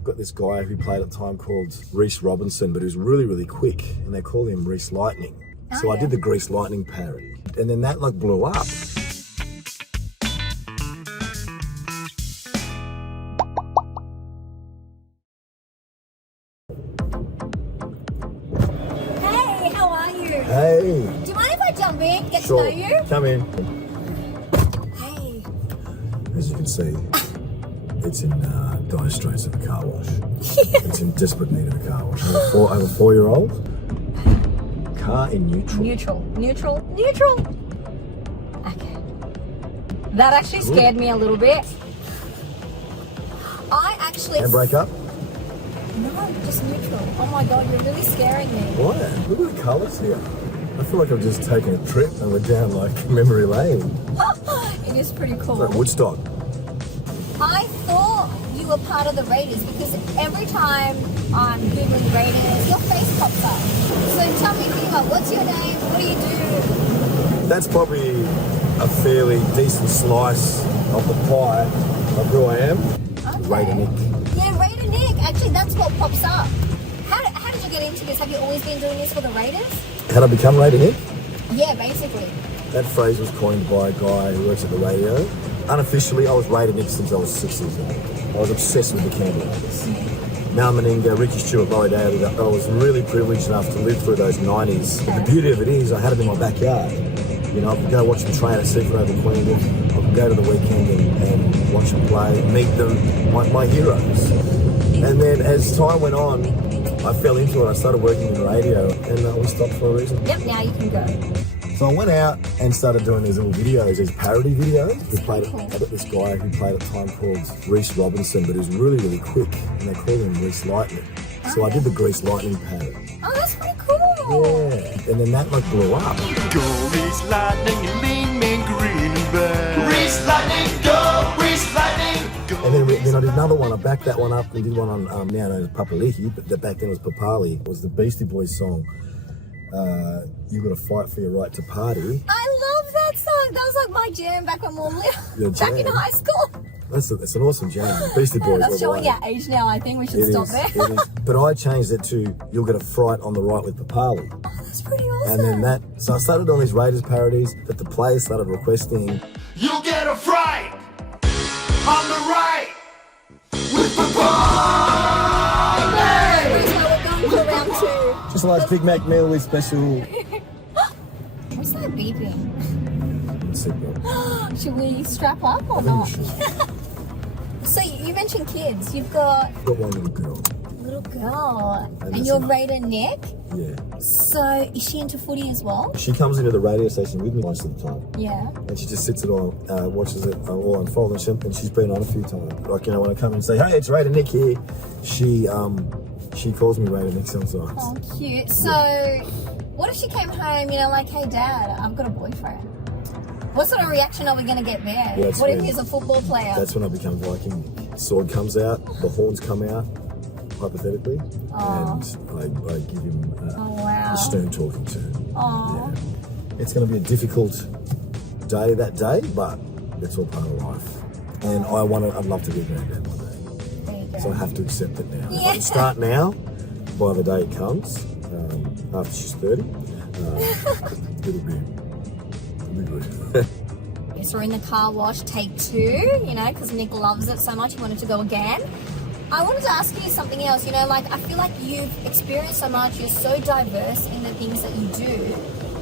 I've got this guy who played at the time called Reese Robinson, but he was really, really quick, and they call him Reese Lightning. So I did the Grease Lightning parody, and then that like blew up. Hey, how are you? Hey. Do you mind if I jump in, get Sure. to know you? Come in. Hey. As you can see, it's in dire straits of a car wash. It's in desperate need of a car wash. I have a 4-year-old. Car in neutral. Neutral. Okay. That actually scared me a little bit. I actually... Handbrake up? No, just neutral. Oh my god, you're really scaring me. Why? Look at the colours here. I feel like I've just taken a trip and we're down like memory lane. It is pretty cool. Like Woodstock. I thought you were part of the Raiders because every time I'm Googling Raiders, your face pops up. So tell me about what's your name, what do you do? That's probably a fairly decent slice of the pie of who I am. Okay. Raider Nick. Yeah, Raider Nick. Actually, that's what pops up. How did you get into this? Have you always been doing this for the Raiders? How'd I become Raider Nick? Yeah, basically. That phrase was coined by a guy who works at the radio. Unofficially, I was Raider Nick since I was 6 years old. I was obsessed with the Canberra Raiders. Mal Meninga, Ricky Stewart, Laurie Daly. I was really privileged enough to live through those 90s. But the beauty of it is I had them in my backyard. You know, I could go watch them train at Seaford over Queanbeyan. I could go to the weekend and watch them play, meet them, my heroes. And then as time went on, I fell into it. I started working in radio and we stopped for a reason. Yep, now you can go. So I went out and started doing these little videos, these parody videos. I got this guy who played at the time called Reese Robinson, but he was really, really quick, and they called him Reese Lightning. So I did the Grease Lightning parody. Oh, that's pretty cool. Yeah, and then that like blew up. Go Reese Lightning, you mean me green and bad. Reese Lightning, go Reese Lightning, go. And then I did another one. I backed that one up and did one on now known as Papalihi, but back then it was Papali. It was the Beastie Boys song. You got to fight for your right to party. I love that song. That was like my jam back when we were back in jam. high school. That's an awesome jam. Beastie Boys. That's all the showing way. our age now. I think we should It stop is, there. it is. But I changed it to you'll get a fright on the right with Papali. Oh, that's pretty awesome. And then so I started doing these Raiders parodies that the players started requesting. You get a fright on the right with Papali. We're going for round 2. Just like Big Mac meal with special What's that beeping? seatbelt. Should we strap up or I think not? we should. So you mentioned kids. You've got Got one little girl. a little girl, and that's you're enough. Raider Nick. Yeah. So is she into footy as well? She comes into the radio station with me most of the time. Yeah. And she just sits it all, watches it all unfold, and she's been on a few times. Like, you know, when I come in and say, hey, it's Raider Nick here, she calls me Raider Nick sometimes. Oh, cute. So what if she came home, like, hey, Dad, I've got a boyfriend? What sort of reaction are we going to get there? Yeah, What if he's a football player? That's when I become Viking Nick. Sword comes out, the horns come out, hypothetically, and I give him wow. a stern talking to. Aw. Yeah. It's going to be a difficult day that day, but it's all part of life. And I'd love to be a granddad one day. There you go. So I have to accept it now. If Yeah. I can start now, by the day it comes, after she's 30, it'll be good. So we're in the car wash, take 2, because Nick loves it so much, he wanted to go again. I wanted to ask you something else, I feel like you've experienced so much, you're so diverse in the things that you do.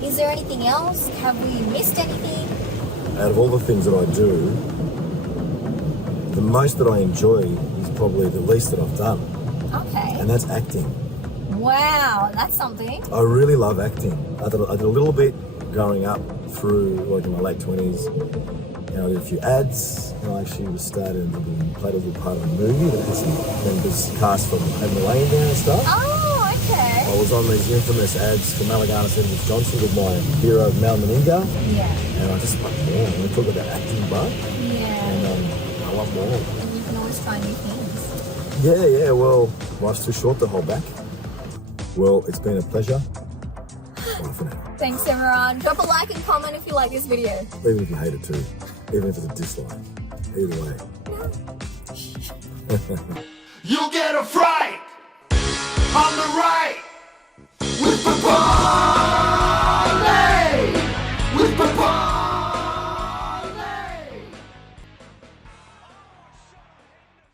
Is there anything else? Have we missed anything? Out of all the things that I do, the most that I enjoy is probably the least that I've done, Okay. and that's acting. Wow, that's something. I really love acting. I did a little bit growing up through, like in my late 20s. I did a few ads, and I actually was started and played a little part of a movie that had some members cast from Home and Away and stuff. Oh, okay. I was on these infamous ads for Malagana Edwards Johnson with my hero Mal Meninga, Yeah. and I just want more. When we talk about acting bug, Yeah. and I want more. And you can always try new things. Yeah, well, life's too short to hold back. Well, it's been a pleasure. Bye for now. Thanks, everyone. Drop a like and comment if you like this video. Even if you hate it too. Even if it's a dislike. Either way. you'll get a fright. On the right, with Papa.